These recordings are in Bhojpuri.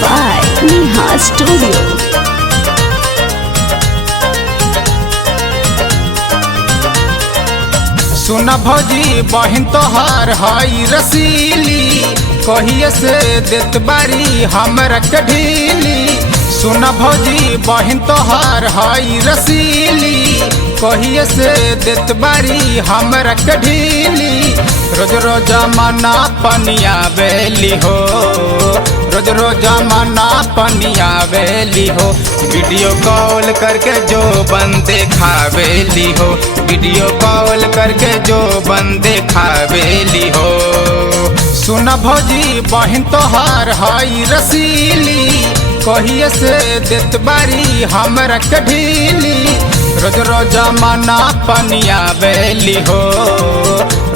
by Neha Studio. सुन भौजी बहिन तोहार हई रसीली, कहिए से देत बारी हमरा के ढीली। सुन भौजी बहिन तोहार हई रसीली, कहिए से देत बारी हमरा के ढीली। रोज रोज मना पनिया बेली हो, रोज रोज मना पनिया बेली हो। वीडियो कॉल करके जो बंदे खावेली हो, वीडियो कॉल करके जो बंदे खावेली हो। सुन भौजी बहिन तोहार हई रसीली, कहिए से देत बारी हमरा के ढीली। रोज रोज मना पनिया बेली हो,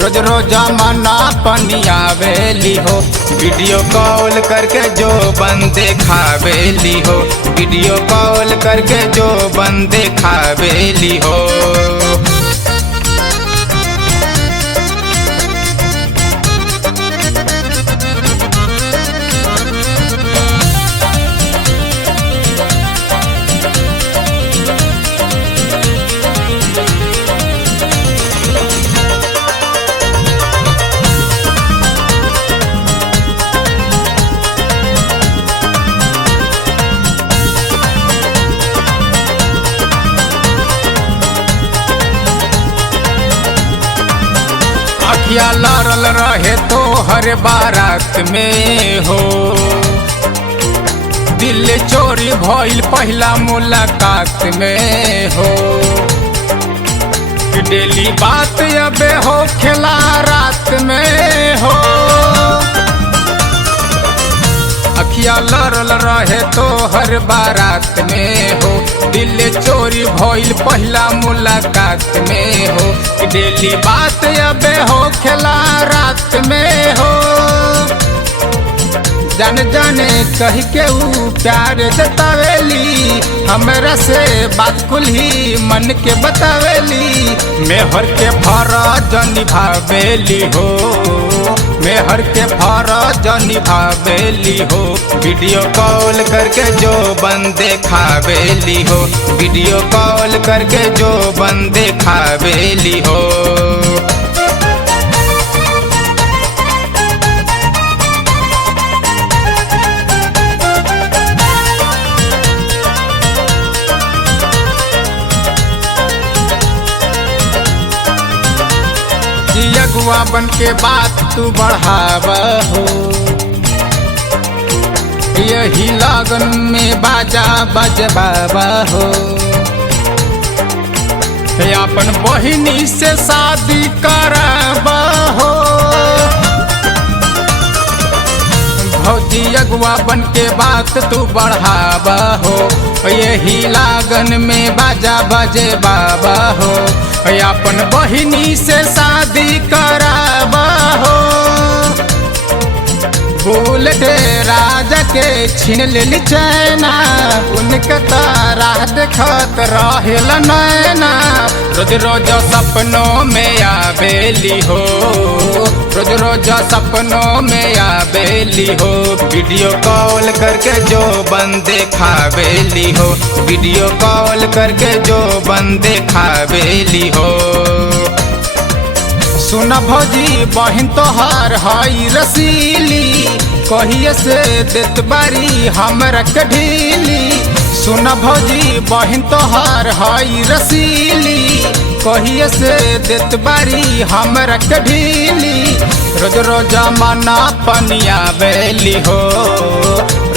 रोज रोज मना पनिया बेली हो। वीडियो कॉल करके जो बंदे खावेली हो, वीडियो कॉल करके जो बंदे खावेली हो। अखिया लड़ल रहे तो हर बारात में हो, दिल चोरी भइल पहला मुलाकात में हो। डेली बात अबे हो खेला रात में हो। अखिया लड़ल रहे तो हर बारात में हो, दिल चोरी भइल पहला मुलाकात में हो। डेली बात अबे हो खेला रात में हो। जान जाने कही के ऊ प्यार जतावेली, हमरा से बात कुल ही मन के बतावेली। मेहर के फरज निभावेली हो, मेहर के फरज निभावेली हो। वीडियो कॉल करके जो बंदे खावेली हो, वीडियो कॉल करके जो बंदे खावेली हो। अगुआ बन के बात तू बढ़ावा हो, यही लगन में बाजा बजबावा हो। अपन बहिनी से शादी करावा हो। भौजी अगुआ बन के बात तू बढ़ावा हो, यही लागन में बाजा बजे बाबा हो। अपन बहिनी से शादी करावा हो। बुलेट राजा के छीन लेली चैना, उनके तारा देखत रहेल नैना। रोज रोज सपनों में आवेली हो, रोज रोज सपनों में आवेली हो। वीडियो कॉल करके जो बंदे खावेली हो, वीडियो कॉल करके जो बंदे खावेली हो। सुन भौजी बहिन तोहार हई रसीली, कहिए से देत बारी हमरा के ढीली। सुन भौजी बहिन तोहार हई रसीली, कहिए से देत बारी हमरा के ढीली। रोज रोज मना पनिया बेली हो,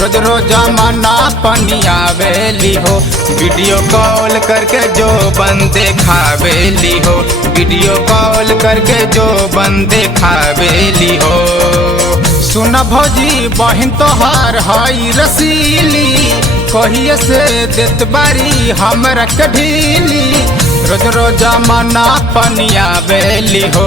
रोज रोज मना पनिया बेली हो। वीडियो कॉल करके जो बंदे खावेली हो, वीडियो कॉल करके जो बंदे खावेली हो। सुन भौजी बहिन तोहार हई रसीली, कहिए से देत बारी हमरा के ढीली। रोज रोज मना पनिया बेली हो,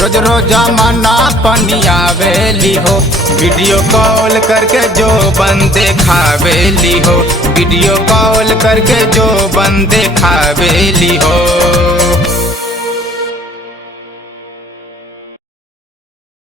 रोज रोज मना पनिया बेली हो। वीडियो कॉल करके जो बंदे खावेली हो, वीडियो कॉल करके जो बंदे खावेली हो।